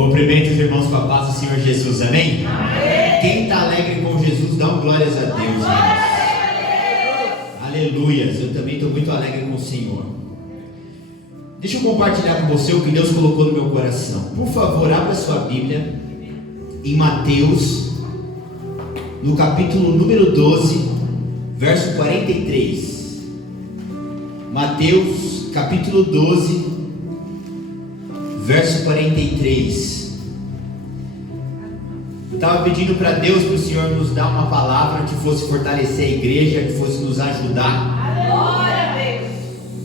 Cumprimento os irmãos com a paz do Senhor Jesus, amém? Amém. Quem está alegre com Jesus, dá um glórias a Deus, irmãos. Aleluias, eu também estou muito alegre com o Senhor. Deixa eu compartilhar com você o que Deus colocou no meu coração. Por favor, abra sua Bíblia em Mateus, no capítulo número 12, verso 43. Mateus, capítulo 12, verso 43. Eu estava pedindo para Deus, para o Senhor nos dar uma palavra que fosse fortalecer a igreja, que fosse nos ajudar.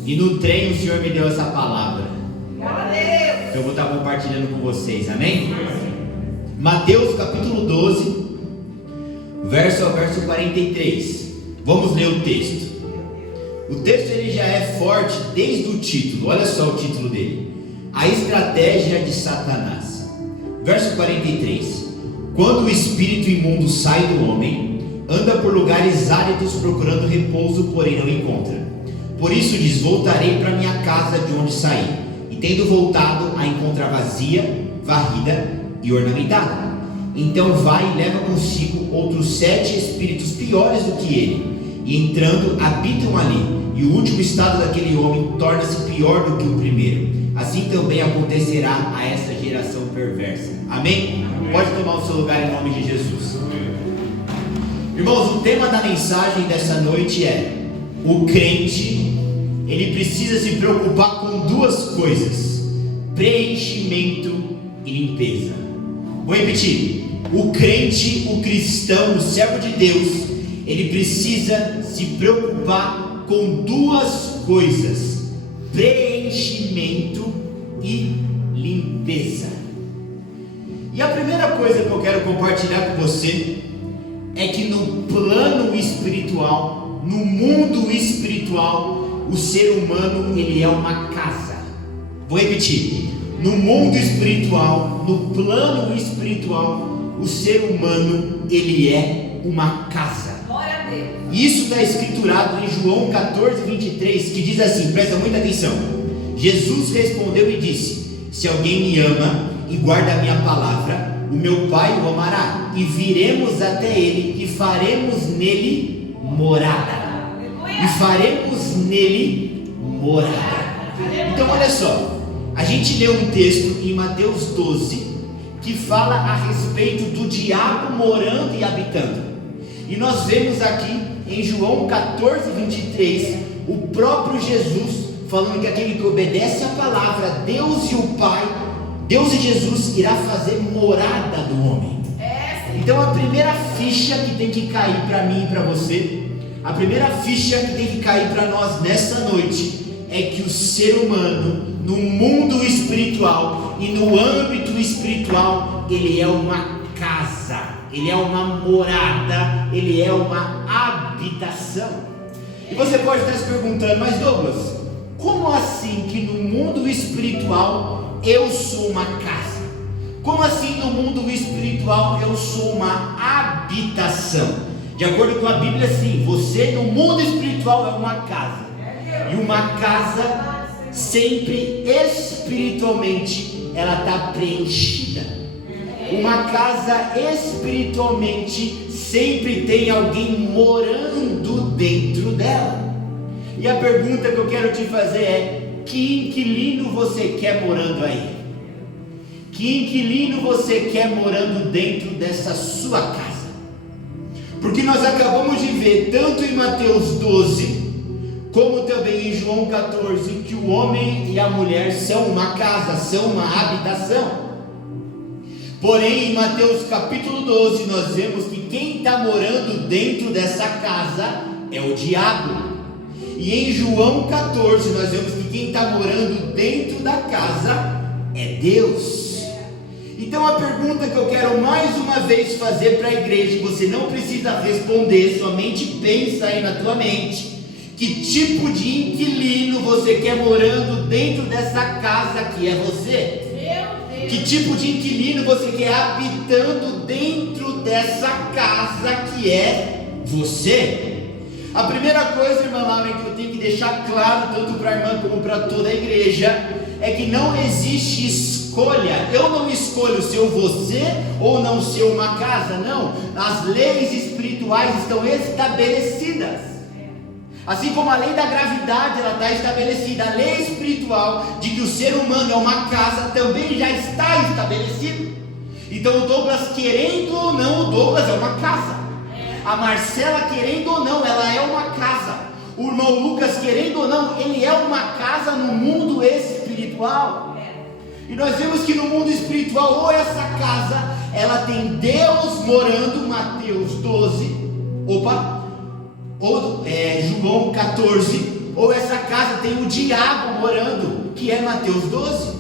E no treino o Senhor me deu essa palavra. Então eu vou estar compartilhando com vocês, amém? Mateus capítulo 12, verso 43. Vamos ler o texto. O texto ele já é forte desde o título. Olha só o título dele: A estratégia de Satanás. Verso 43. Quando o espírito imundo sai do homem, anda por lugares áridos procurando repouso, porém não encontra. Por isso diz: voltarei para minha casa de onde saí. E tendo voltado, a encontra vazia, varrida e ornamentada. Então vai e leva consigo outros 7 espíritos piores do que ele, e entrando habitam ali. E o último estado daquele homem torna-se pior do que o primeiro. Assim também acontecerá a essa geração perversa. Amém? Pode tomar o seu lugar em nome de Jesus. Irmãos, o tema da mensagem dessa noite é: o crente, ele precisa se preocupar com duas coisas: preenchimento e limpeza. Vou repetir: o crente, o cristão, o servo de Deus, ele precisa se preocupar com duas coisas: preenchimento e limpeza. E a primeira coisa que eu quero compartilhar com você é que no plano espiritual, no mundo espiritual, o ser humano ele é uma casa. Vou repetir: no mundo espiritual, no plano espiritual, o ser humano ele é uma casa. Glória a Deus. Isso está escriturado em João 14, 23, que diz assim, presta muita atenção: Jesus respondeu e disse: se alguém me ama e guarda a minha palavra, o meu Pai o amará, e viremos até ele e faremos nele morada. E faremos nele morada. Então olha só, a gente leu um texto em Mateus 12 que fala a respeito do diabo morando e habitando. E nós vemos aqui em João 14, 23, o próprio Jesus falando que aquele que obedece a palavra, Deus e o Pai, Deus e Jesus irá fazer morada do homem. Então a primeira ficha que tem que cair para mim e para você, a primeira ficha que tem que cair para nós nesta noite, é que o ser humano, no mundo espiritual e no âmbito espiritual, ele é uma casa, ele é uma morada, ele é uma habitação. E você pode estar se perguntando: mas Douglas, como assim que no mundo espiritual eu sou uma casa? Como assim no mundo espiritual eu sou uma habitação? De acordo com a Bíblia, sim, você no mundo espiritual é uma casa. E uma casa sempre espiritualmente ela está preenchida. Uma casa espiritualmente sempre tem alguém morando dentro dela. E a pergunta que eu quero te fazer é: que inquilino você quer morando aí? Que inquilino você quer morando dentro dessa sua casa? Porque nós acabamos de ver, tanto em Mateus 12, como também em João 14, que o homem e a mulher são uma casa, são uma habitação. Porém, em Mateus capítulo 12, nós vemos que quem está morando dentro dessa casa é o diabo. E em João 14, nós vemos que quem está morando dentro da casa é Deus. Então a pergunta que eu quero mais uma vez fazer para a igreja, você não precisa responder, somente pensa aí na tua mente: que tipo de inquilino você quer morando dentro dessa casa que é você? Que tipo de inquilino você quer habitando dentro dessa casa que é você? A primeira coisa, irmã Laura, que eu tenho que deixar claro, tanto para a irmã como para toda a igreja, é que não existe escolha. Eu não escolho se eu vou ser ou não ser uma casa, não. As leis espirituais estão estabelecidas. Assim como a lei da gravidade ela está estabelecida, a lei espiritual de que o ser humano é uma casa também já está estabelecida. Então o Douglas, querendo ou não, o Douglas é uma casa. A Marcela, querendo ou não, ela é uma casa. O irmão Lucas, querendo ou não, ele é uma casa no mundo espiritual. E nós vemos que no mundo espiritual, ou essa casa, ela tem Deus morando, Mateus 12, ou João 14, ou essa casa tem o diabo morando, que é Mateus 12.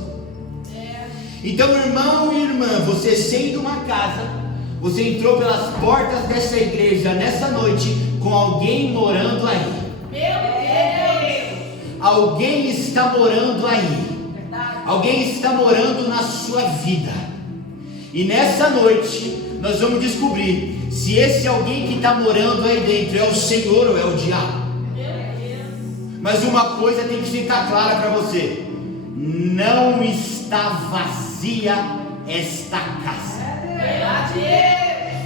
Então, irmão e irmã, você sendo uma casa, você entrou pelas portas dessa igreja nessa noite com alguém morando aí. Meu Deus! Alguém está morando aí. Alguém está morando na sua vida. E nessa noite nós vamos descobrir se esse alguém que está morando aí dentro é o Senhor ou é o diabo. Mas uma coisa tem que ficar clara para você: não está vazia esta casa.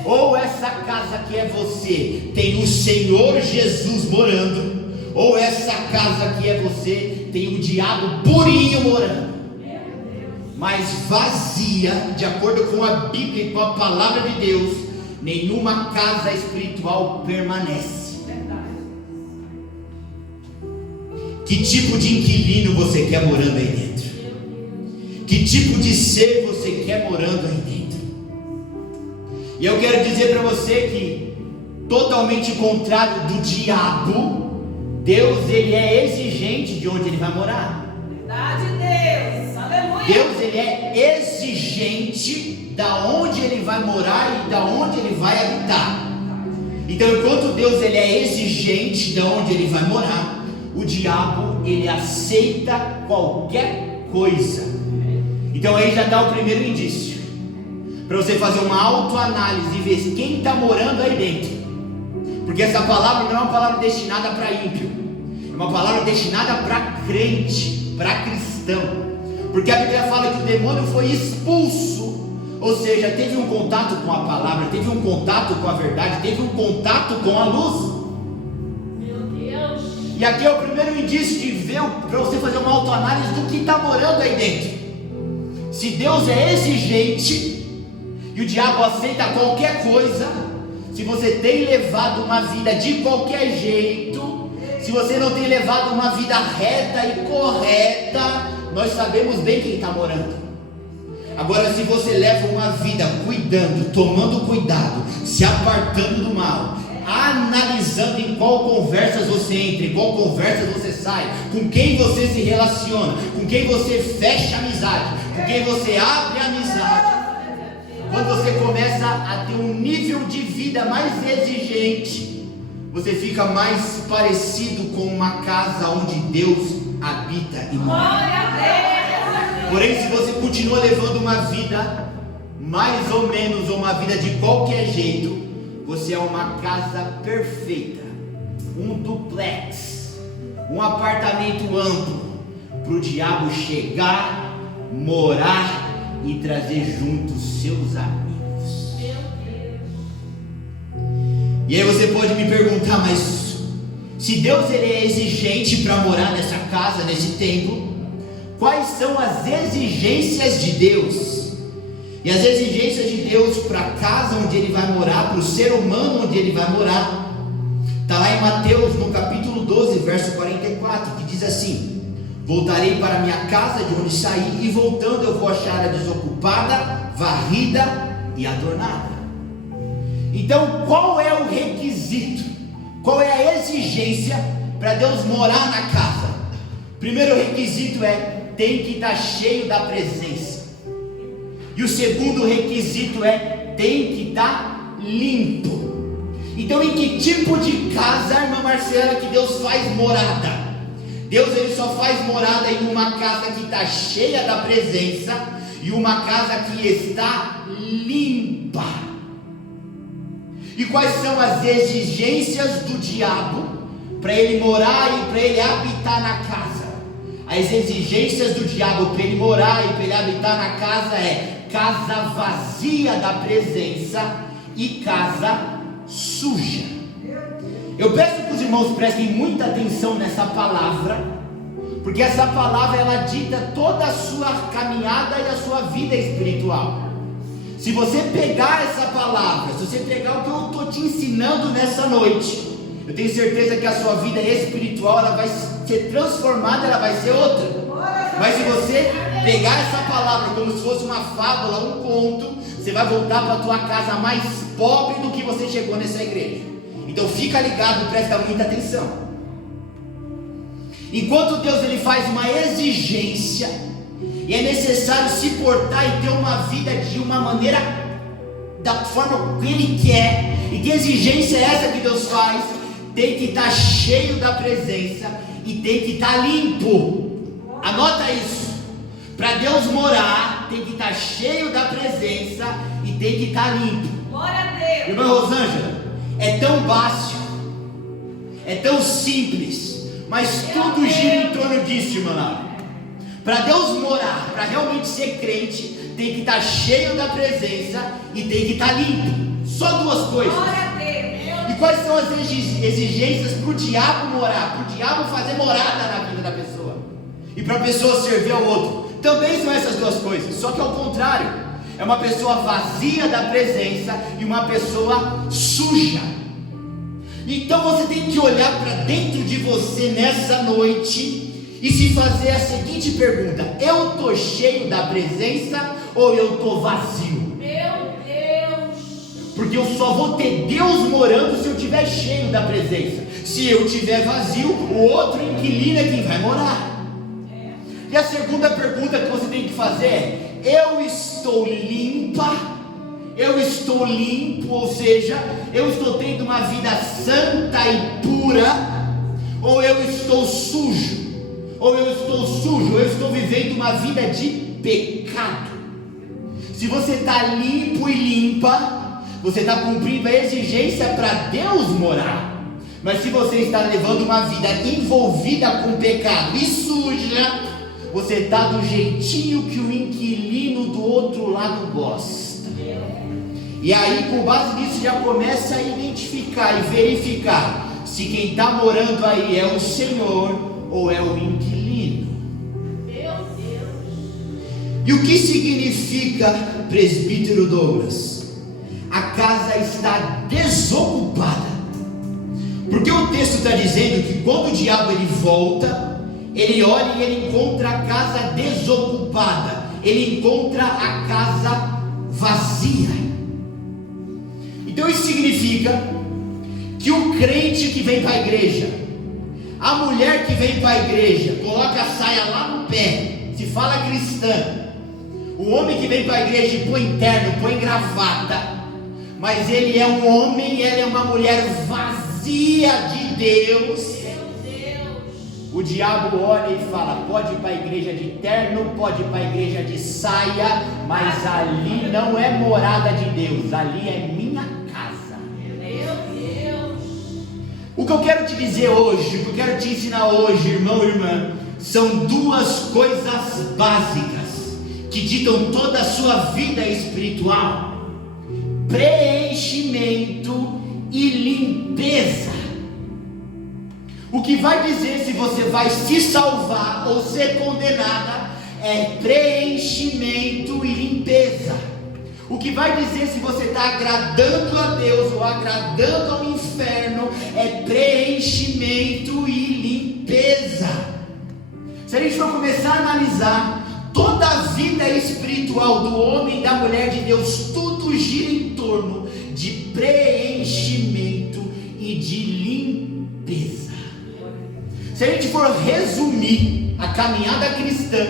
Ou essa casa que é você tem o Senhor Jesus morando, ou essa casa que é você tem o diabo purinho morando. Mas vazia, de acordo com a Bíblia e com a palavra de Deus, nenhuma casa espiritual permanece. Que tipo de inquilino você quer morando aí dentro? Que tipo de ser você quer morando aí dentro? E eu quero dizer para você que, totalmente contrário do diabo, Deus ele é exigente de onde ele vai morar. Verdade, Deus. Aleluia. Deus ele é exigente da onde ele vai morar e da onde ele vai habitar. Então, enquanto Deus ele é exigente de onde ele vai morar, o diabo ele aceita qualquer coisa. Então aí já dá o primeiro indício para você fazer uma autoanálise e ver quem está morando aí dentro. Porque essa palavra não é uma palavra destinada para ímpio, é uma palavra destinada para crente, para cristão. Porque a Bíblia fala que o demônio foi expulso, ou seja, teve um contato com a palavra, teve um contato com a verdade, teve um contato com a luz. Meu Deus. E aqui é o primeiro indício de ver, para você fazer uma autoanálise do que está morando aí dentro. Se Deus é exigente e o diabo aceita qualquer coisa, se você tem levado uma vida de qualquer jeito, se você não tem levado uma vida reta e correta, nós sabemos bem quem está morando. Agora, se você leva uma vida cuidando, tomando cuidado, se apartando do mal, analisando em qual conversas você entra, em qual conversas você sai, com quem você se relaciona, com quem você fecha amizade, com quem você abre amizade, quando você começa a ter um nível de vida mais exigente, você fica mais parecido com uma casa onde Deus habita e mora. Porém, se você continua levando uma vida mais ou menos, ou uma vida de qualquer jeito, você é uma casa perfeita, um duplex, um apartamento amplo, para o diabo chegar, morar e trazer junto seus amigos. E aí você pode me perguntar, mas se Deus ele é exigente para morar nessa casa, nesse templo, quais são as exigências de Deus? E as exigências de Deus para a casa onde ele vai morar, para o ser humano onde ele vai morar, está lá em Mateus, no capítulo 12, verso 44, que diz assim: voltarei para minha casa de onde saí, e voltando eu vou achar a desocupada, varrida e adornada. Então, qual é o requisito? Qual é a exigência para Deus morar na casa? Primeiro requisito tem que estar cheio da presença. E o segundo requisito tem que estar limpo. Então, em que tipo de casa, irmã Marcela, que Deus faz morada? Deus ele só faz morada em uma casa que está cheia da presença e uma casa que está limpa. E quais são as exigências do diabo para ele morar e para ele habitar na casa? as exigências do diabo para ele morar e para ele habitar na casa é casa vazia da presença e casa suja. Eu peço que os irmãos prestem muita atenção nessa palavra, porque essa palavra ela dita toda a sua caminhada e a sua vida espiritual. Se você pegar essa palavra, se você pegar o que eu estou te ensinando nessa noite, eu tenho certeza que a sua vida espiritual ela vai ser transformada, ela vai ser outra. Mas se você pegar essa palavra como se fosse uma fábula, um conto, você vai voltar para a tua casa mais pobre do que você chegou nessa igreja. Então fica ligado e presta muita atenção. Enquanto Deus ele faz uma exigência, e é necessário se portar e ter uma vida de uma maneira, da forma que Ele quer, e que exigência é essa que Deus faz? Tem que estar cheio da presença e tem que estar limpo. Anota isso. Para Deus morar, tem que estar cheio da presença e tem que estar limpo. Glória a Deus. Irmã Rosângela, é tão básico, é tão simples, mas tudo gira em torno disso, irmã Laura. Para Deus morar, para realmente ser crente, tem que estar cheio da presença e tem que estar limpo. Só duas coisas. Glória a Deus. E quais são as exigências para o diabo morar, para o diabo fazer morada na vida da pessoa e para a pessoa servir ao outro? Também são essas duas coisas, só que ao contrário, é uma pessoa vazia da presença e uma pessoa suja. Então você tem que olhar para dentro de você nessa noite e se fazer a seguinte pergunta: eu estou cheio da presença ou eu estou vazio? Meu Deus. Porque eu só vou ter Deus morando se eu estiver cheio da presença. Se eu estiver vazio, o outro inquilino é quem vai morar. E a segunda pergunta que você tem que fazer é: eu estou limpa? Eu estou limpo, ou seja, eu estou tendo uma vida santa e pura? Ou eu estou sujo? Ou eu estou sujo? Eu estou vivendo uma vida de pecado? Se você está limpo e limpa, você está cumprindo a exigência para Deus morar. Mas se você está levando uma vida envolvida com pecado e suja, você está do jeitinho que o inquilino do outro lado gosta. E aí, com base nisso, já começa a identificar e verificar se quem está morando aí é o Senhor ou é o inquilino. Meu Deus. E o que significa, presbítero Douglas? A casa está desocupada. Porque o texto está dizendo que quando o diabo ele volta, ele olha e ele encontra a casa desocupada, ele encontra a casa vazia. Então isso significa que o crente que vem para a igreja, a mulher que vem para a igreja, coloca a saia lá no pé, se fala cristã, o homem que vem para a igreja e põe terno, põe gravata, mas ele é um homem e ela é uma mulher vazia de Deus. O diabo olha e fala: pode ir para a igreja de terno, pode ir para a igreja de saia, mas ali não é morada de Deus, ali é minha casa. Meu Deus. O que eu quero te dizer hoje, o que eu quero te ensinar hoje, irmão e irmã, são duas coisas básicas que ditam toda a sua vida espiritual: preenchimento e limpeza. O que vai dizer se você vai se salvar ou ser condenada é preenchimento e limpeza. O que vai dizer se você está agradando a Deus ou agradando ao inferno é preenchimento e limpeza. Se a gente for começar a analisar toda a vida espiritual do homem e da mulher de Deus, tudo gira em torno de preenchimento e de limpeza. Se a gente for resumir a caminhada cristã,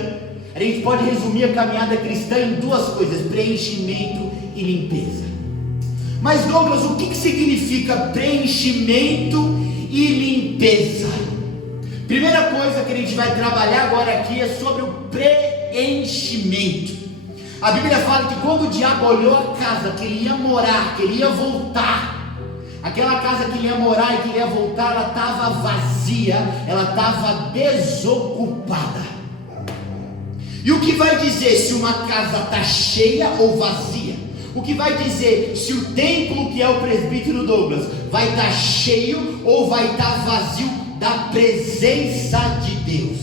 a gente pode resumir a caminhada cristã em duas coisas: preenchimento e limpeza. Mas Douglas, o que significa preenchimento e limpeza? Primeira coisa que a gente vai trabalhar agora aqui é sobre o preenchimento. A Bíblia fala que quando o diabo olhou a casa, que ele ia morar, que ele ia voltar, Aquela casa que ele ia morar e que ele ia voltar, ela estava vazia, ela estava desocupada. E o que vai dizer se uma casa está cheia ou vazia? O que vai dizer se o templo, que é o presbítero Douglas, vai estar cheio ou vai estar vazio da presença de Deus?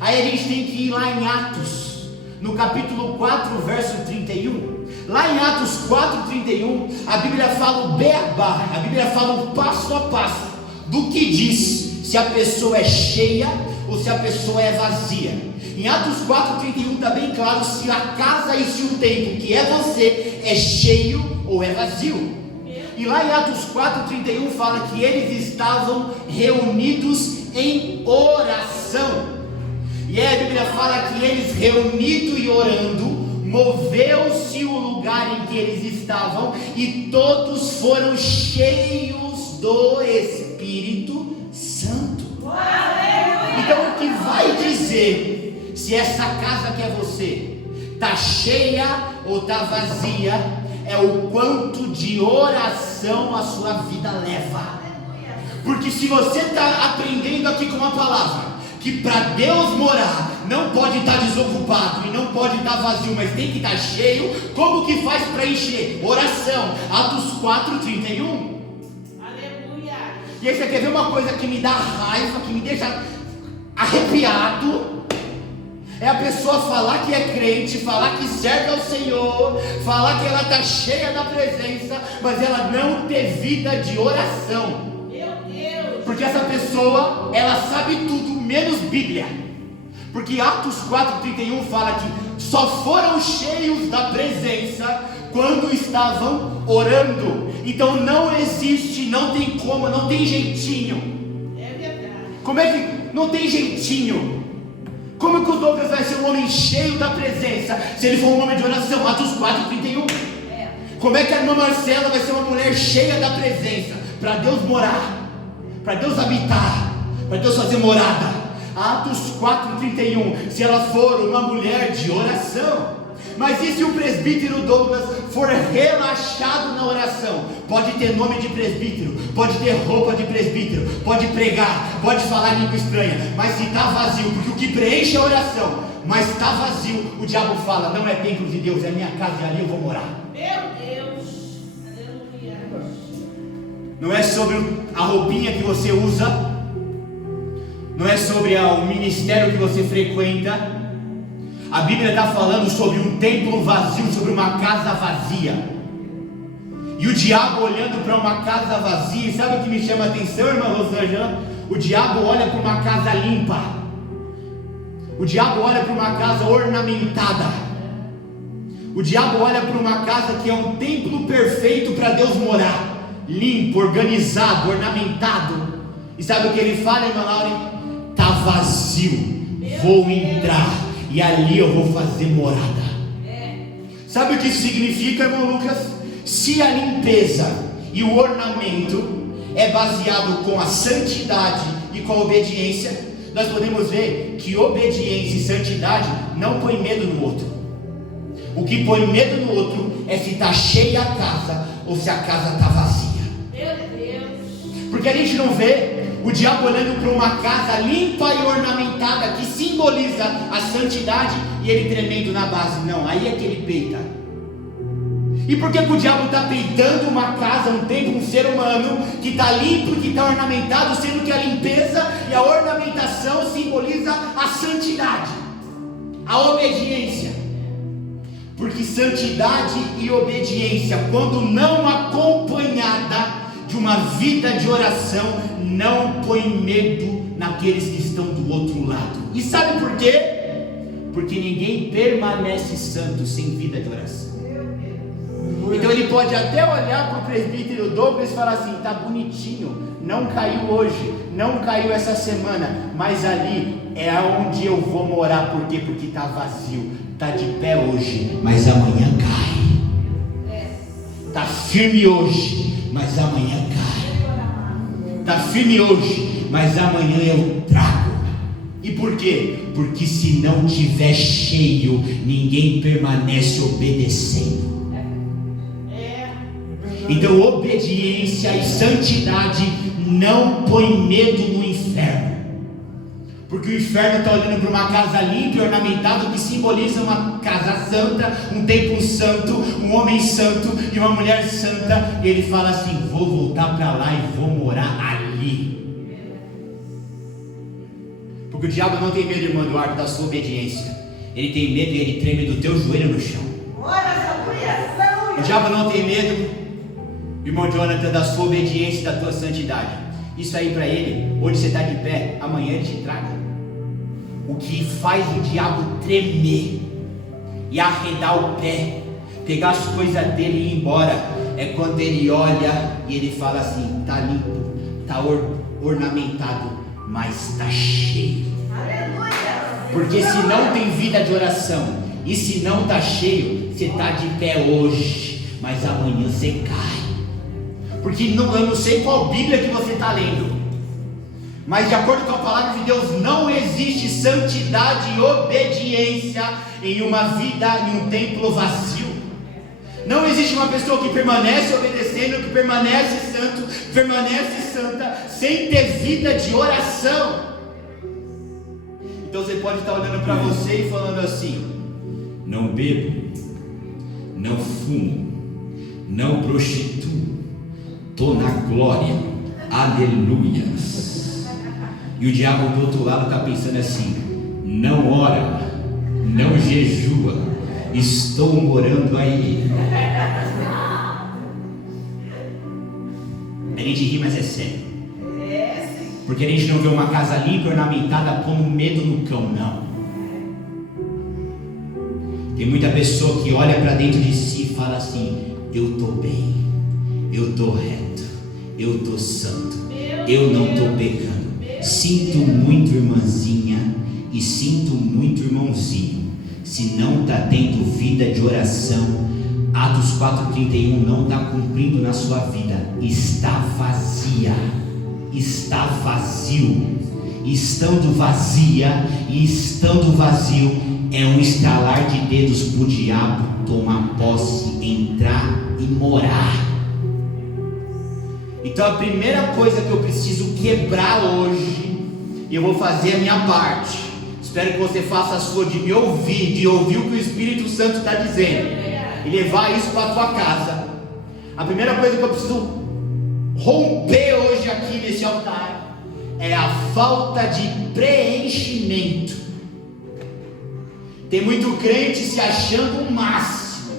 Aí a gente tem que ir lá em Atos, no capítulo 4, verso 31. Lá em Atos 4:31, a Bíblia fala o beabá, a Bíblia fala o passo a passo do que diz se a pessoa é cheia ou se a pessoa é vazia. Em Atos 4:31 está bem claro se a casa e se o templo, que é você, é cheio ou é vazio. E lá em Atos 4:31 fala que eles estavam reunidos em oração. E aí a Bíblia fala que eles, reunidos e orando, moveu-se o lugar em que eles estavam e todos foram cheios do Espírito Santo. Então o que vai dizer se essa casa que é você está cheia ou está vazia é o quanto de oração a sua vida leva. Porque se você está aprendendo aqui com uma palavra que para Deus morar não pode estar desocupado e não pode estar vazio, mas tem que estar cheio, como que faz para encher? Oração. Atos 4:31. Aleluia. E aí você quer ver uma coisa que me dá raiva, que me deixa arrepiado? É a pessoa falar que é crente, falar que serve ao Senhor, falar que ela está cheia da presença, mas ela não ter vida de oração. Meu Deus. Porque essa pessoa, ela sabe tudo menos Bíblia. Porque Atos 4:31 fala que só foram cheios da presença quando estavam orando. Então não existe, não tem como, não tem jeitinho. É verdade. Como é que não tem jeitinho? Como que o Douglas vai ser um homem cheio da presença se ele for um homem de oração? Atos 4:31. Como é que a irmã Marcela vai ser uma mulher cheia da presença? Para Deus morar, para Deus habitar, para Deus fazer morada. Atos 4:31. Se ela for uma mulher de oração. Mas e se o presbítero Douglas for relaxado na oração? Pode ter nome de presbítero, pode ter roupa de presbítero, pode pregar, pode falar língua estranha, mas se está vazio, porque o que preenche é a oração, mas está vazio, o diabo fala: não é templo de Deus, é minha casa e ali eu vou morar. Meu Deus. Aleluia. Não é sobre a roupinha que você usa, não é sobre o ministério que você frequenta. A Bíblia está falando sobre um templo vazio, sobre uma casa vazia. E o diabo olhando para uma casa vazia, e sabe o que me chama a atenção, irmã Rosângela? O diabo olha para uma casa limpa. O diabo olha para uma casa ornamentada. O diabo olha para uma casa que é um templo perfeito para Deus morar. Limpo, organizado, ornamentado. E sabe o que ele fala, irmã Laura? Está vazio, vou entrar e ali eu vou fazer morada. Sabe o que isso significa, irmão Lucas? Se a limpeza e o ornamento é baseado com a santidade e com a obediência, nós podemos ver que obediência e santidade não põe medo no outro. O que põe medo no outro é se está cheia a casa ou se a casa está vazia. Meu Deus. Porque a gente não vê o diabo olhando para uma casa limpa e ornamentada que simboliza a santidade e ele tremendo na base. Não, aí é que ele peita. E por que o diabo está peitando uma casa, um templo, um ser humano que está limpo, que está ornamentado, sendo que a limpeza e a ornamentação simboliza a santidade, a obediência? Porque santidade e obediência, quando não acompanhada de uma vida de oração, não põe medo naqueles que estão do outro lado. E sabe por quê? Porque ninguém permanece santo sem vida de oração. Então ele pode até olhar para o presbítero Douglas e falar assim: tá bonitinho, não caiu hoje, não caiu essa semana, mas ali é onde eu vou morar. Por quê? Porque está vazio, está de pé hoje, mas amanhã cai. Está firme hoje, mas amanhã cai. Está firme hoje, mas amanhã eu trago. E por quê? Porque se não tiver cheio, ninguém permanece obedecendo. Então obediência e santidade não põe medo no inferno, porque o inferno está olhando para uma casa limpa e ornamentada, que simboliza uma casa santa, um templo santo, um homem santo e uma mulher santa, e ele fala assim: vou voltar para lá e vou morar ali. Porque o diabo não tem medo, irmão Eduardo, da sua obediência. Ele tem medo e ele treme do teu joelho no chão. O diabo não tem medo, irmão Jonathan, da sua obediência e da tua santidade. Isso aí para ele, hoje você está de pé, amanhã ele te traga. O que faz o diabo tremer e arredar o pé, pegar as coisas dele e ir embora, é quando ele olha e ele fala assim: está limpo, está ornamentado, mas está cheio. Porque se não tem vida de oração e se não está cheio, você está de pé hoje, mas amanhã você cai. Porque eu não sei qual Bíblia que você está lendo, mas de acordo com a palavra de Deus, não existe santidade e obediência em uma vida, em um templo vazio. Não existe uma pessoa que permanece obedecendo, que permanece santo, permanece santa, sem ter vida de oração. Então você pode estar olhando para você e falando assim: não bebo, não fumo, não prostituo, estou na glória, aleluias. E o diabo do outro lado está pensando assim: não ora, não jejua, estou morando aí. A gente ri, mas é sério. Porque a gente não vê uma casa limpa e ornamentada pondo medo no cão, não. Tem muita pessoa que olha para dentro de si e fala assim: eu estou bem, eu estou reto, eu estou santo, eu não estou pecando. Sinto muito, irmãzinha, e sinto muito, irmãozinho, se não está tendo vida de oração, Atos 4,31 não está cumprindo na sua vida, está vazia, está vazio. Estando vazia e estando vazio, é um estalar de dedos para o diabo tomar posse, entrar e morar. Então a primeira coisa que eu preciso quebrar hoje, e eu vou fazer a minha parte, espero que você faça a sua, de ouvir o que o Espírito Santo está dizendo, e levar isso para a tua casa. A primeira coisa que eu preciso romper hoje aqui nesse altar é a falta de preenchimento. Tem muito crente se achando o máximo.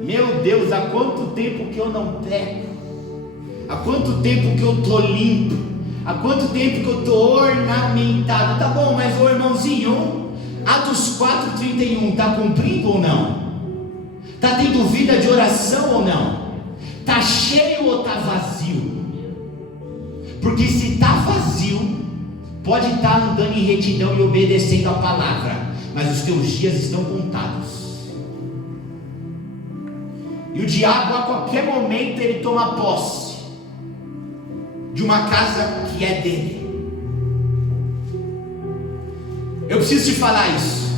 Meu Deus, há quanto tempo que eu não peco? Há quanto tempo que eu estou limpo? Há quanto tempo que eu estou ornamentado? Tá bom, mas ô irmãozinho, Atos 4,31 está cumprindo ou não? Está tendo vida de oração ou não? Está cheio ou está vazio? Porque se está vazio, pode estar andando em retidão e obedecendo a palavra, mas os teus dias estão contados. E o diabo a qualquer momento ele toma posse de uma casa que é dele. Eu preciso te falar isso,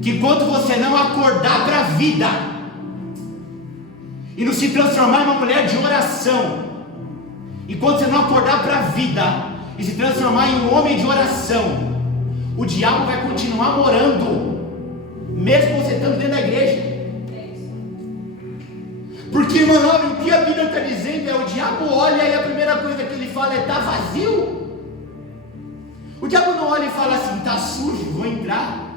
que enquanto você não acordar para a vida e não se transformar em uma mulher de oração, enquanto você não acordar para a vida e se transformar em um homem de oração, o diabo vai continuar morando, mesmo você estando dentro da igreja. Porque, mano, olha, o que a Bíblia está dizendo é: o diabo olha e a primeira coisa que ele fala é: está vazio. O diabo não olha e fala assim: está sujo, vou entrar.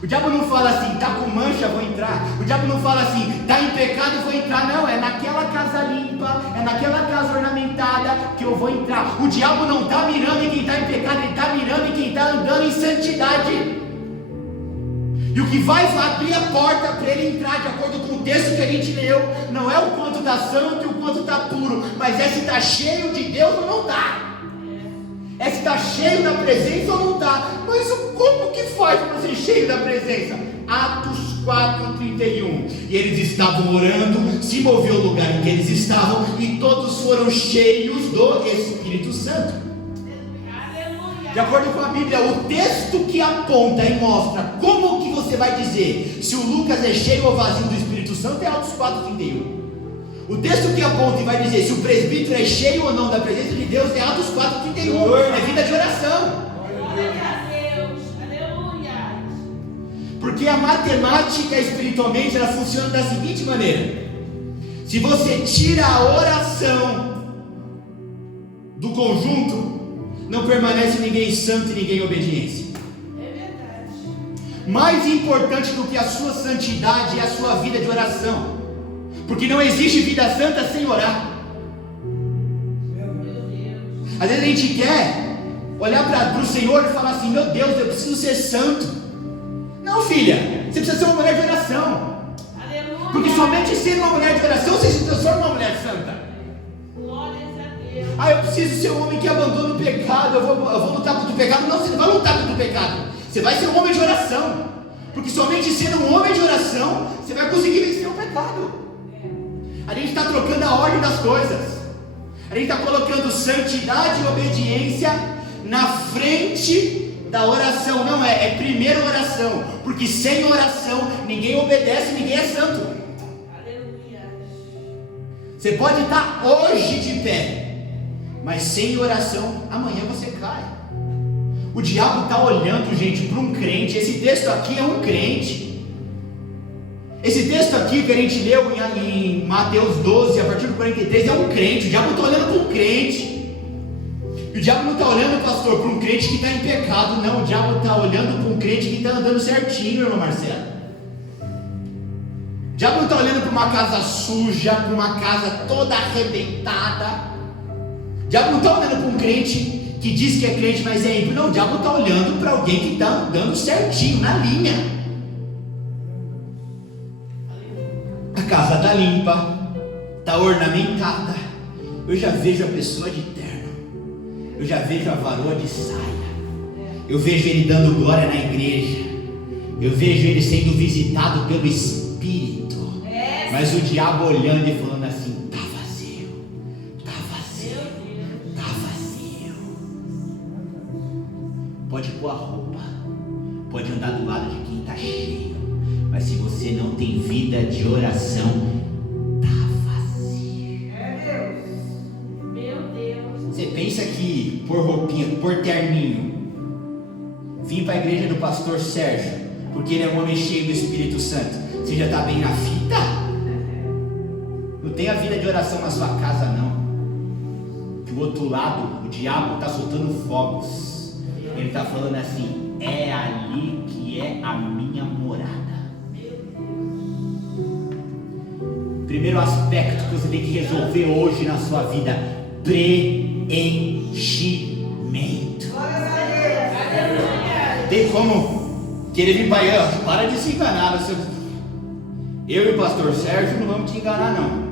O diabo não fala assim: está com mancha, vou entrar. O diabo não fala assim: está em pecado, vou entrar. Não, é naquela casa limpa, é naquela casa ornamentada que eu vou entrar. O diabo não está mirando em quem está em pecado, ele está mirando em quem está andando em santidade. E o que vai abrir a porta para ele entrar, de acordo com o texto que a gente leu, não é o quanto está santo e o quanto está puro, mas é se está cheio de Deus ou não está. É se está cheio da presença ou não está. Mas como que faz para ser cheio da presença? Atos 4,31. E eles estavam orando, se moveu o lugar em que eles estavam, e todos foram cheios do Espírito Santo. De acordo com a Bíblia, o texto que aponta e mostra como que você vai dizer se o Lucas é cheio ou vazio do Espírito Santo é Atos 4,31. O texto que aponta e vai dizer se o presbítero é cheio ou não da presença de Deus é Atos 4:31, é vida de oração. Glória a Deus. Aleluia. Porque a matemática espiritualmente ela funciona da seguinte maneira: se você tira a oração do conjunto, não permanece ninguém santo e ninguém em obediência. É verdade. Mais importante do que a sua santidade é a sua vida de oração, porque não existe vida santa sem orar. Meu Deus. Às vezes a gente quer olhar para o Senhor e falar assim: meu Deus, eu preciso ser santo. Não, filha, você precisa ser uma mulher de oração, Aleluia. porque somente sendo uma mulher de oração você se transforma em uma mulher santa. Glórias a Deus. Ah, eu preciso ser um homem que abandona o pecado, eu vou lutar contra o pecado. Não, você não vai lutar contra o pecado, você vai ser um homem de oração, porque somente sendo um homem de oração você vai conseguir vencer o pecado. A gente está trocando a ordem das coisas, a gente está colocando santidade e obediência na frente da oração. Não é primeiro oração, porque sem oração ninguém obedece, ninguém é santo. Aleluia. Você pode estar hoje de pé, mas sem oração, amanhã você cai. O diabo está olhando, gente, para um crente. Esse texto aqui é um crente. Esse texto aqui que a gente leu em Mateus 12, a partir do 43, é um crente. O diabo está olhando para um crente. E o diabo não está olhando, pastor, para um crente que está em pecado. Não, o diabo está olhando para um crente que está andando certinho, irmão Marcelo. O diabo não está olhando para uma casa suja, para uma casa toda arrebentada. O diabo não está olhando para um crente que diz que é crente, mas é ímpio. Não, o diabo está olhando para alguém que está andando certinho, na linha. A casa está limpa, está ornamentada. Eu já vejo a pessoa de terno, eu já vejo a varoa de saia, eu vejo ele dando glória na igreja, eu vejo ele sendo visitado pelo Espírito. Mas o diabo olhando e falando assim: está vazio, está vazio, está vazio. Pode pôr a roupa, pode andar do lado de quem está cheio, mas se você não tem vida de oração, está vazio. Meu Deus. Você pensa que pôr roupinha, pôr terninho, vir para a igreja do pastor Sérgio, porque ele é um homem cheio do Espírito Santo, você já está bem na fita? Não tem a vida de oração na sua casa, não. Do outro lado, o diabo está soltando fogos. Ele está falando assim: é ali que é a minha morada. Primeiro aspecto que você tem que resolver hoje na sua vida: preenchimento. Tem como querer vir para aí, para de se enganar. Eu e o pastor Sérgio não vamos te enganar, não.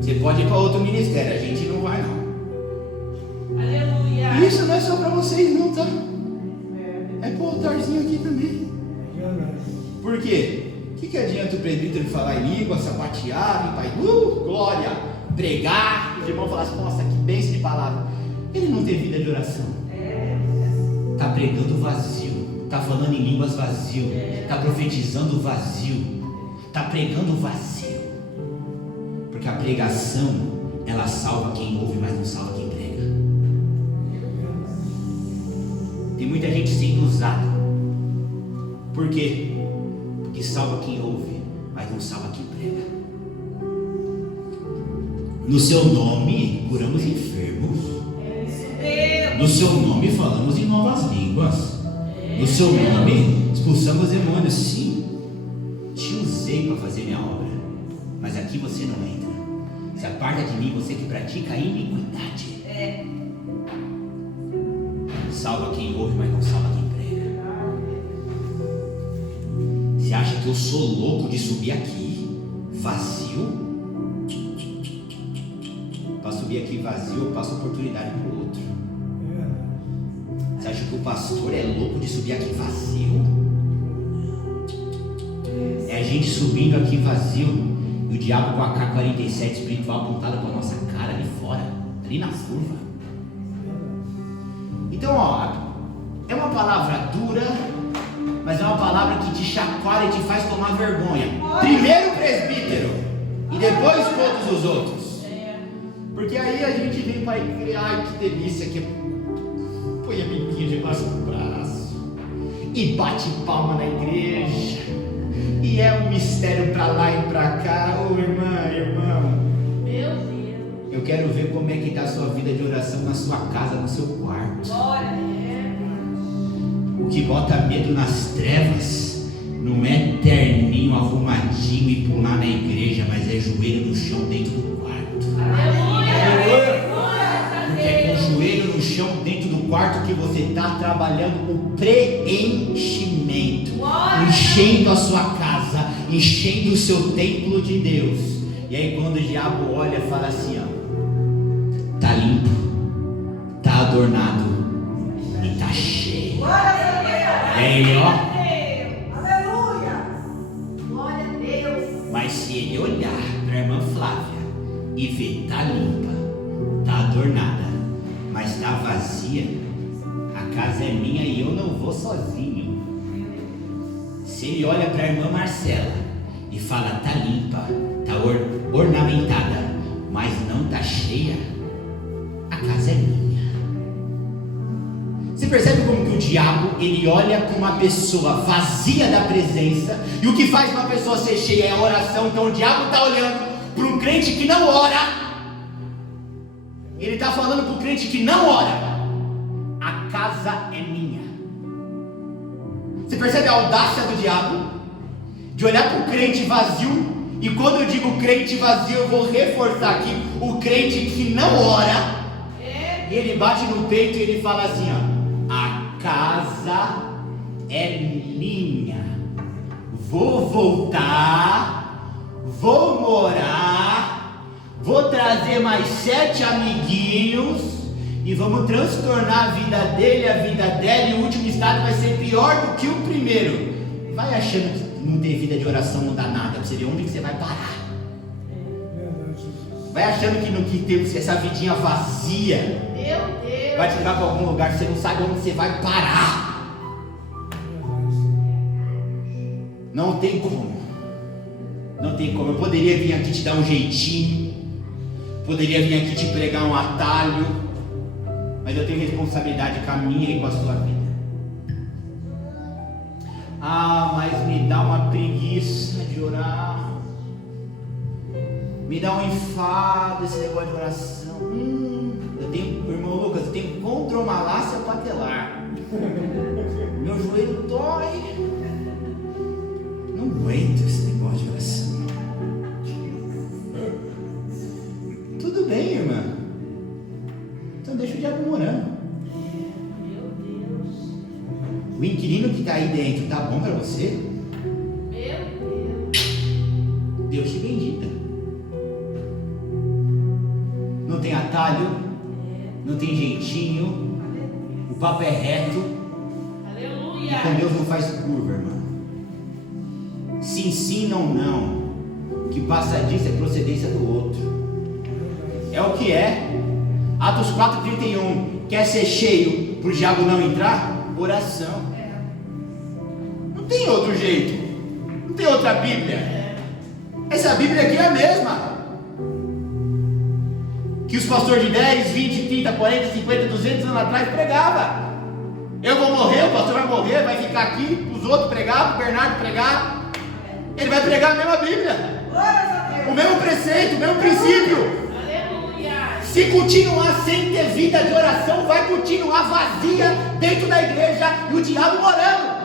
Você pode ir para outro ministério, a gente não vai, não. Aleluia. E isso não é só para vocês, não, tá? É para o altarzinho aqui também. Por quê? O que adianta o presbítero falar em língua, sapatear, vir para glória, pregar, os irmãos falam assim: nossa, que bênção de palavra. Ele não tem vida de oração. Está pregando vazio, está falando em línguas vazio, está profetizando vazio, está pregando vazio. Porque a pregação, ela salva quem ouve, mas não salva quem prega. Tem muita gente sendo usada. Por quê? Porque salva quem ouve, mas não salva quem prega. No seu nome curamos enfermos, no seu nome falamos em novas línguas, no seu nome expulsamos demônios. Sim, te usei para fazer minha obra, mas aqui você não entra. Se aparta de mim, você que pratica a iniquidade. Salva quem ouve, mas não salva quem prega. Você acha que eu sou louco de subir aqui vazio? Para subir aqui vazio, eu passo oportunidade para o outro. Você acha que o pastor é louco de subir aqui vazio? É a gente subindo aqui vazio e o diabo com a K-47 espiritual apontada para a nossa cara ali fora, ali na curva. Então, ó, é uma palavra dura, mas é uma palavra que te chacoalha e te faz tomar vergonha. Primeiro presbítero, E depois todos os outros. Porque aí a gente vem para a igreja, ai que delícia, que põe a amiguinha debaixo do braço e bate palma na igreja. E é um mistério para lá e para cá. Ô irmão. Meu Deus. Eu quero ver como é que está a sua vida de oração na sua casa, no seu quarto. Glória. O que bota medo nas trevas não é terninho arrumadinho e pular na igreja, mas é joelho no chão dentro do quarto. Aleluia. Porque é com o joelho no chão dentro do quarto que você está trabalhando o preenchimento, enchendo a sua casa, enchendo o seu templo de Deus. E aí quando o diabo olha, fala assim, ó, tá limpo, tá adornado e tá cheio. E aí, ó, Aleluia! Glória a Deus! mas se ele olhar para a irmã Flávia e ver, tá limpa, tá adornada, mas tá vazia, a casa é minha e eu não vou sozinho. Se ele olha para a irmã Marcela e fala, tá limpa, tá ornamentada, mas não tá cheia, a casa é minha. Você percebe como que o diabo, ele olha para uma pessoa vazia da presença, e o que faz uma pessoa ser cheia é a oração. Então o diabo está olhando para um crente que não ora, ele está falando para o crente que não ora, a casa é minha. Você percebe a audácia do diabo, de olhar para o crente vazio, e quando eu digo crente vazio, eu vou reforçar aqui, o crente que não ora, ele bate no peito e ele fala assim, ó, a casa é minha, vou voltar, vou morar, vou trazer mais 7 amiguinhos e vamos transtornar a vida dele, a vida dela, e o último estado vai ser pior do que o primeiro. Vai achando que não ter vida de oração não dá nada, pra você ver onde que você vai parar. Vai achando que no que tem essa vidinha vazia Meu Deus. vai te levar para algum lugar que você não sabe onde você vai parar. Não tem como. Não tem como. Eu poderia vir aqui te dar um jeitinho, poderia vir aqui te pregar um atalho, mas eu tenho responsabilidade com a minha e com a sua vida. Ah, mas me dá uma preguiça de orar. Me dá um enfado esse negócio de oração. Eu tenho, irmão Lucas, eu tenho condromalácia patelar. Meu joelho dói. Não aguento esse negócio de oração. Tudo bem, irmã. Então deixa o diabo morando. Meu Deus. O inquilino que está aí dentro, tá bom para você? Meu Deus. Deus te bendiga. Não tem atalho, não tem jeitinho, o papo é reto, e com Aleluia. Deus não faz curva, irmão. Se ensina ou não, que passa disso é procedência do outro. É o que é. Atos 4:31, quer ser cheio para o diabo não entrar? Oração. Não tem outro jeito, não tem outra Bíblia. Essa Bíblia aqui é a mesma que os pastores de 10, 20, 30, 40, 50, 200 anos atrás pregavam. Eu vou morrer, o pastor vai morrer, vai ficar aqui, os outros pregavam, o Bernardo pregava. Ele vai pregar a mesma Bíblia, o mesmo preceito, o mesmo princípio. Aleluia. Se continuar sem ter vida de oração, vai continuar vazia dentro da igreja e o diabo morando.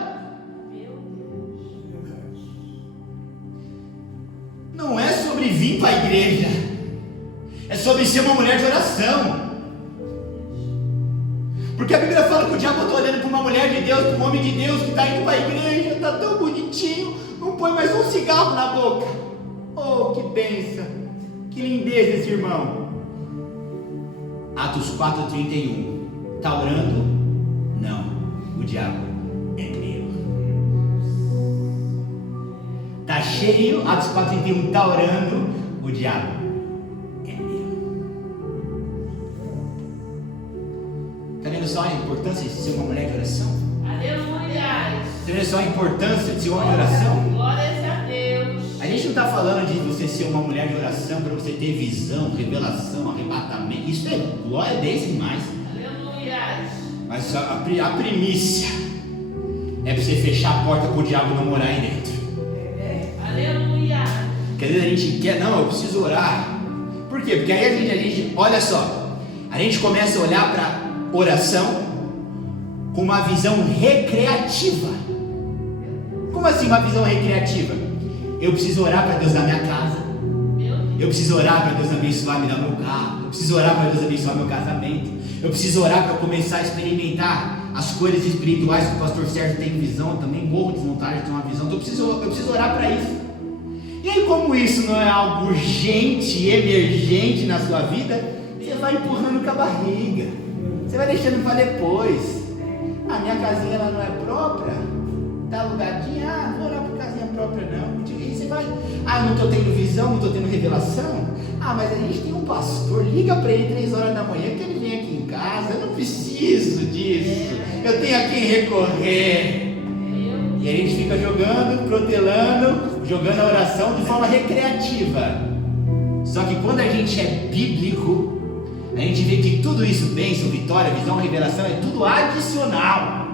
Meu Deus. Não é sobre vir para a igreja, é sobre ser uma mulher de oração. Porque a Bíblia fala que o diabo está olhando para uma mulher de Deus, para um homem de Deus que está indo para a igreja, está tão bonitinho, não põe mais um cigarro na boca. Oh, que bênção, que lindeza esse irmão. Atos 4:31, está orando? Não, o diabo é meu. Está cheio, Atos 4:31, está orando, o diabo é meu. Está vendo só a importância de ser uma mulher de oração? Aleluia. Está vendo só a importância de ser um homem de oração? Glórias a Deus. A gente não está falando de você ser ser uma mulher de oração, para você ter visão, revelação, arrebatamento. Isso é glória a Deus demais. Aleluia. Mas a primícia é para você fechar a porta para o diabo não morar aí dentro. Aleluia. Porque às vezes a gente quer, não, eu preciso orar. Por quê? Porque aí a gente, olha só, a gente começa a olhar para oração com uma visão recreativa. Como assim uma visão recreativa? Eu preciso orar para Deus dar minha casa. Eu preciso orar para Deus abençoar me dar meu carro. Eu preciso orar para Deus abençoar meu casamento. Eu preciso orar para começar a experimentar as coisas espirituais que o pastor Sérgio tem visão. Eu também morro de vontade de ter uma visão. Então eu preciso orar para isso. E aí, como isso não é algo urgente, emergente na sua vida, você vai empurrando com a barriga. Você vai deixando para depois. A minha casinha ela não é própria, está alugadinha, vou orar por casinha própria não. E aí você vai, não estou tendo visão, não estou tendo revelação. Mas a gente tem um pastor, liga para ele 3 horas da manhã que ele vem aqui em casa, eu não preciso disso, eu tenho a quem recorrer. E a gente fica jogando, protelando, jogando a oração de forma recreativa. Só que quando a gente é bíblico, a gente vê que tudo isso, bênção, vitória, visão, revelação, é tudo adicional.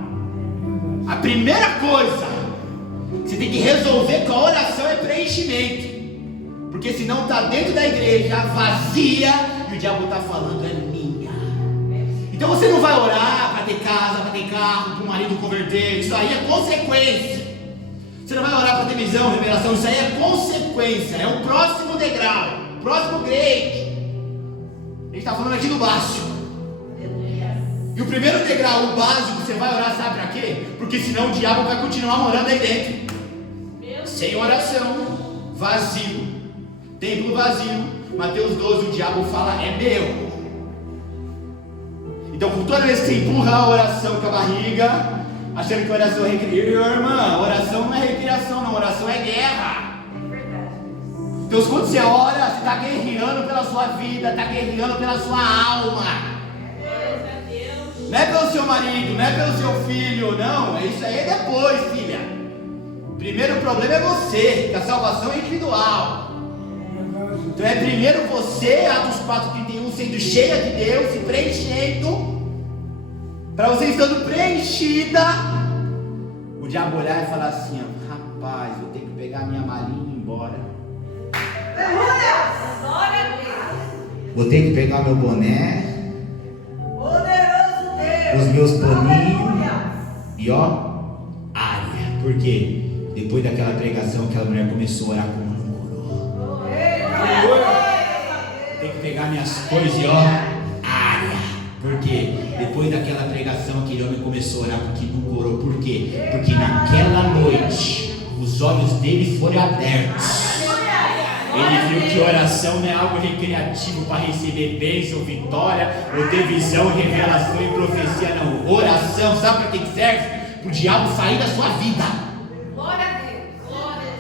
A primeira coisa que você tem que resolver com a oração é preenchimento. Porque senão está dentro da igreja, vazia, e o diabo está falando, é minha. Então você não vai orar para ter casa, para ter carro, para o marido converter, isso aí é consequência. Você não vai orar para ter visão, revelação, isso aí é consequência, é o próximo degrau, o próximo grade. A gente está falando aqui do básico. E o primeiro degrau, o básico, você vai orar, sabe para quê? Porque senão o diabo vai continuar morando aí dentro. Sem oração, vazio, templo vazio. Mateus 12, o diabo fala, é meu. Então, por toda vez que você empurra a oração com a barriga, achando que a oração é recreação, irmã, oração não é recreação, não, oração é guerra. Então, quando você ora, você está guerreando pela sua vida, está guerreando pela sua alma. Não é pelo seu marido, não é pelo seu filho, não. Isso aí é depois, filha. O primeiro problema é você, que a salvação é individual. Então é primeiro você, Atos 4:31, sendo cheia de Deus, se preenchendo. Para você estando preenchida, o diabo olhar e falar assim, rapaz, vou ter que pegar minha malinha e ir embora. Vou ter que pegar meu boné, os meus paninhos e área. Por quê? Depois daquela pregação, aquela mulher começou a orar como não orou. Tem que pegar minhas coisas e área. Por quê? Depois daquela pregação, aquele homem começou a orar porque não orou. Por quê? Porque naquela noite os olhos dele foram abertos. Ele viu que oração não é algo recreativo para receber bênção, vitória, ou ter visão, revelação e profecia, não. Oração, sabe para que serve? Para o diabo sair da sua vida. Glória a Deus.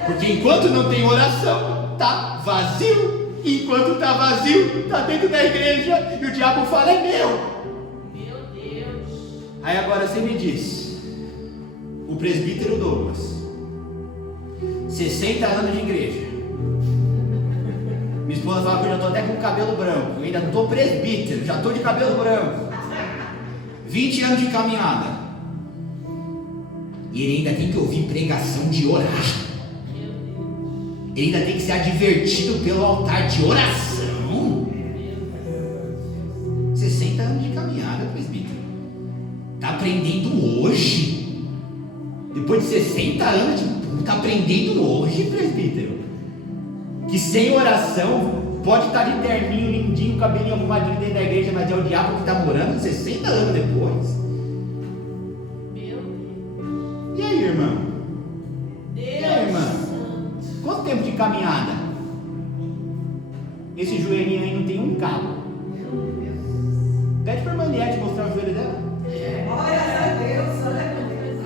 Porque enquanto não tem oração, está vazio. E enquanto está vazio, está dentro da igreja. E o diabo fala, é meu. Meu Deus. Aí agora você me diz, o presbítero Douglas, 60 anos de igreja. Minha esposa fala que eu já estou até com cabelo branco. Eu ainda não estou presbítero, já estou de cabelo branco. 20 anos de caminhada. E ele ainda tem que ouvir pregação de orar. Ele ainda tem que ser advertido pelo altar de oração. 60 anos de caminhada, presbítero. Está aprendendo hoje? Depois de 60 anos, está aprendendo hoje, presbítero? Que sem oração, pode estar de terninho, lindinho, cabelinho arrumadinho dentro da igreja, mas é o diabo que está morando 60 anos depois. Meu Deus. E aí, irmão? Deus. E aí, irmã? Quanto tempo de caminhada? Esse joelhinho aí não tem um cabo. Pede para a irmã Liette mostrar o joelho dela. Glória a Deus.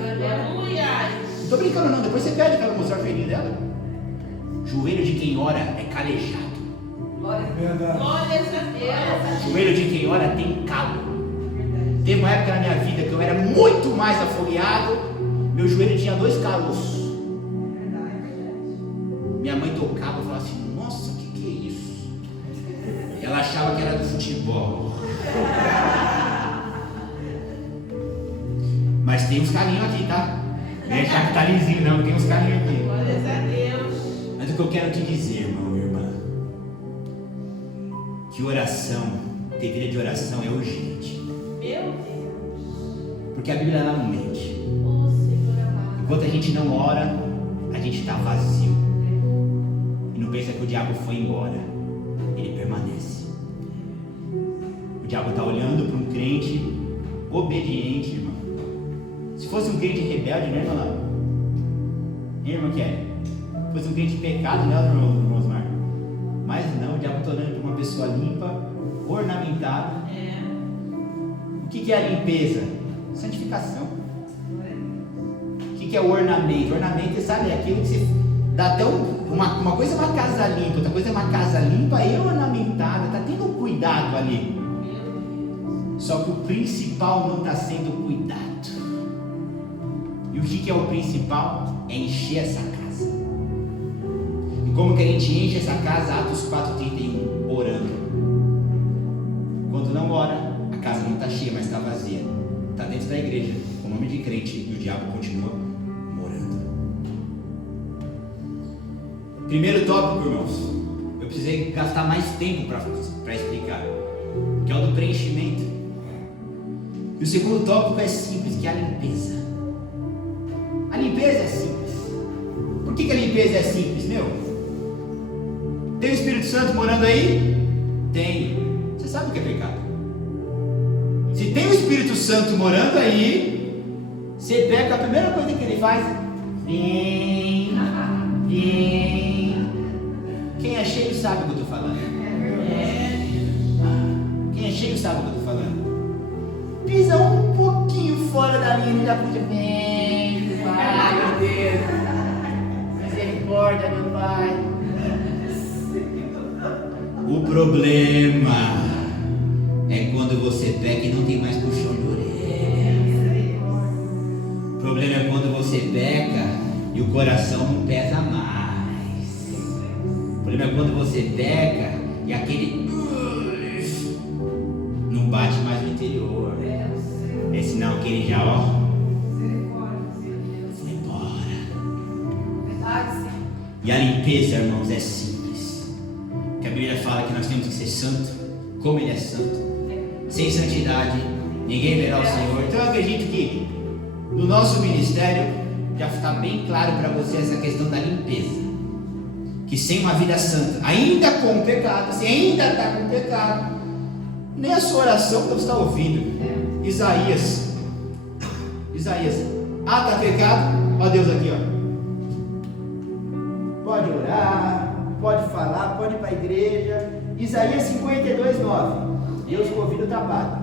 Aleluia. Não estou brincando não, depois você pede para ela mostrar o joelhinho dela. Joelho de quem ora é calejado. Glória a Deus. Glórias a Deus. Joelho de quem ora tem calo. Teve uma época na minha vida que eu era muito mais afogueado. Meu joelho tinha 2 calos. Minha mãe tocava e falava assim, nossa, futebol. Mas tem uns carinhos aqui, tá? Não é capitalizinho, não, tem uns carinhos aqui. Glórias a Deus. Mas o que eu quero te dizer, irmão e irmã, que oração, ter vida de oração é urgente. Meu Deus. Porque a Bíblia ela não mente. Ô Senhor amado. Enquanto a gente não ora, a gente está vazio. E não pensa que o diabo foi embora. Ele permanece. O diabo está olhando para um crente obediente, irmão. Se fosse um crente rebelde, né, irmã Laura? Irmã Kelly? Se fosse um crente de pecado, né, irmão Osmar? Mas não, o diabo está olhando para uma pessoa limpa, ornamentada. É. O que é a limpeza? Santificação. O que é o ornamento? Ornamento, sabe, é aquilo que você dá até uma coisa é uma casa limpa, outra coisa é uma casa limpa e ornamentada, está tendo um cuidado ali. Só que o principal não está sendo cuidado. E o que é o principal? É encher essa casa. E como que a gente enche essa casa? Atos 4:31, orando. Quando não ora, a casa não está cheia, mas está vazia. Está dentro da igreja, com o nome de crente, e o diabo continua morando. Primeiro tópico, irmãos, eu precisei gastar mais tempo para explicar, que é o do preenchimento. E o segundo tópico é simples, que é a limpeza. A limpeza é simples. Por que a limpeza é simples, meu? Tem o Espírito Santo morando aí? Tem. Você sabe o que é pecado? Se tem o Espírito Santo morando aí, você pega, a primeira coisa que ele faz, vem. Quem é cheio sabe o que eu estou falando. Quem é cheio sabe o que eu estou falando. Pisa um pouquinho fora da linha, já puxa, vem, Pai, meu Deus, misericórdia, meu Pai. O problema é quando você peca e não tem mais puxão de orelha. O problema é quando você peca e o coração não pesa mais. O problema é quando você peca e aquele não bate mais no interior. É sinal que ele já, ó, foi embora. E a limpeza, irmãos, é simples. Que a Bíblia fala que nós temos que ser santo, como ele é santo. Sem santidade, ninguém verá o Senhor. Então eu acredito que no nosso ministério já está bem claro para você essa questão da limpeza. Que sem uma vida santa, ainda com pecado, se ainda está com pecado, nem a sua oração Deus está ouvindo. Isaías, está pecado, ó Deus aqui, ó. Pode orar, pode falar, pode ir para a igreja. Isaías 52:9. Deus com o ouvido tapado.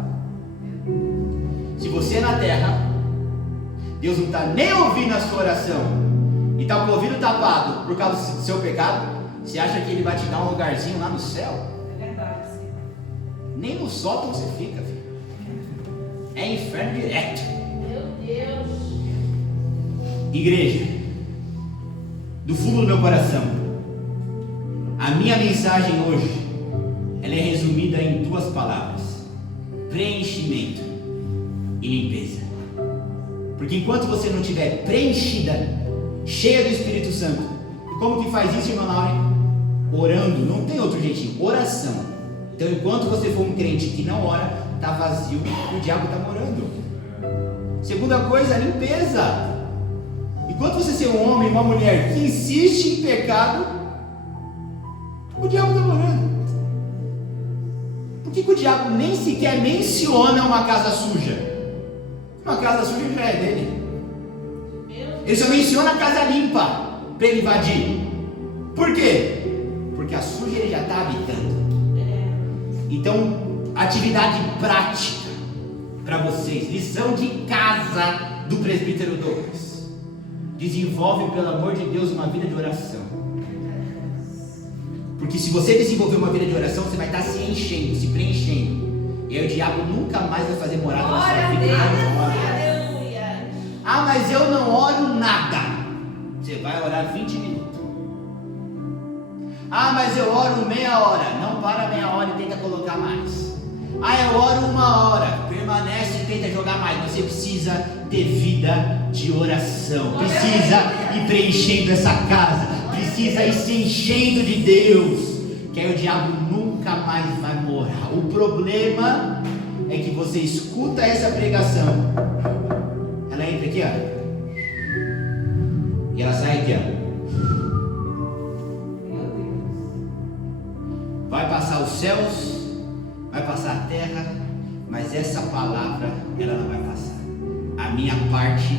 Se você é na terra, Deus não está nem ouvindo a sua oração e está com o ouvido tapado por causa do seu pecado, você acha que ele vai te dar um lugarzinho lá no céu? É verdade, sim. Nem no sótão você fica, filho. É inferno direto. Meu Deus. Igreja, do fundo do meu coração, a minha mensagem hoje, ela é resumida em duas palavras: preenchimento e limpeza. Porque enquanto você não estiver preenchida, cheia do Espírito Santo, e como que faz isso, irmã Laura? Orando, não tem outro jeitinho, oração. Então enquanto você for um crente que não ora, está vazio, o diabo está morando. Segunda coisa, limpeza. Enquanto você ser um homem, uma mulher que insiste em pecado, o diabo está morando. Por que o diabo nem sequer menciona uma casa suja? Uma casa suja já é dele. Ele só menciona a casa limpa para ele invadir. Por quê? Porque a suja ele já está habitando. Então, atividade prática para vocês, lição de casa do presbítero Douglas. Desenvolve, pelo amor de Deus, uma vida de oração. Porque se você desenvolver uma vida de oração, você vai estar se enchendo, se preenchendo. E aí o diabo nunca mais vai fazer morada na sua vida. Aleluia. Ah, mas eu não oro nada. Você vai orar 20 minutos. Ah, mas eu oro meia hora. Não para meia hora e tenta colocar mais. Ah, eu oro 1 hora, permanece e tenta jogar mais. Você precisa ter vida de oração, precisa ir preenchendo essa casa, precisa ir se enchendo de Deus, que aí o diabo nunca mais vai morar. O problema é que você escuta essa pregação, ela entra aqui, ó, e ela sai aqui, ó. Vai passar os céus, vai passar a terra, mas essa palavra ela não vai passar. A minha parte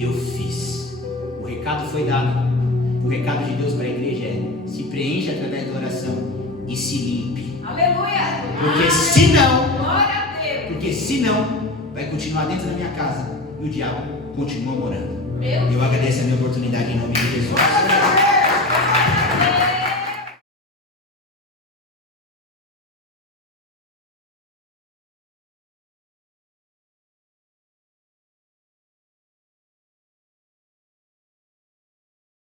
eu fiz. O recado foi dado. O recado de Deus para a igreja é: se preencha através da oração e se limpe. Aleluia. Porque senão vai continuar dentro da minha casa e o diabo continua morando. Meu Eu agradeço a minha oportunidade em nome de Jesus.